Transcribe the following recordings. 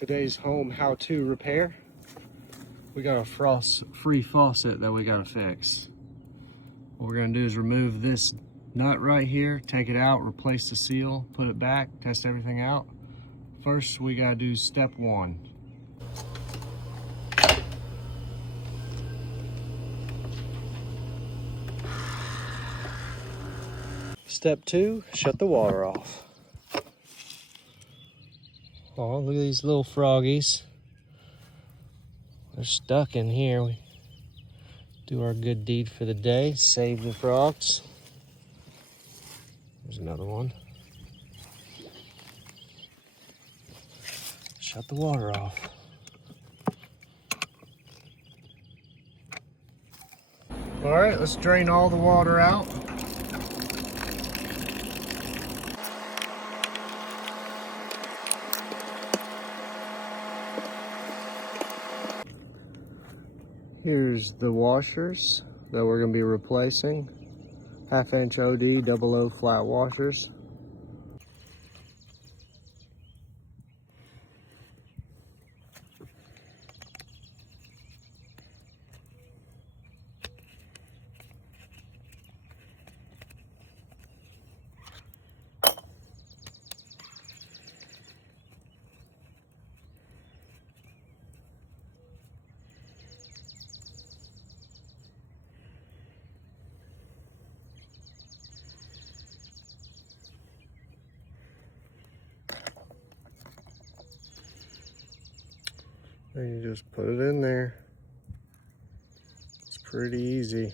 Today's home how-to repair. We got a frost-free faucet that we gotta fix. What we're gonna do is remove this nut right here, take it out, replace the seal, put it back, test everything out. First, we gotta do step one. Step two, shut the water off. Oh, look at these little froggies. They're stuck in here. We do our good deed for the day, save the frogs. There's another one. Shut the water off. All right, let's drain all the water out. Here's the washers that we're going to be replacing. 1/2 inch OD 00 flat washers. And you just put it in there. It's pretty easy.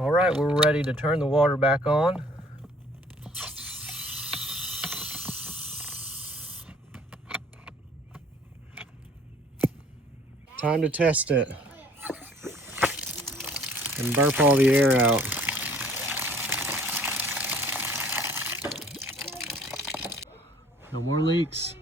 All right, we're ready to turn the water back on. Time to test it and burp all the air out. No more leaks.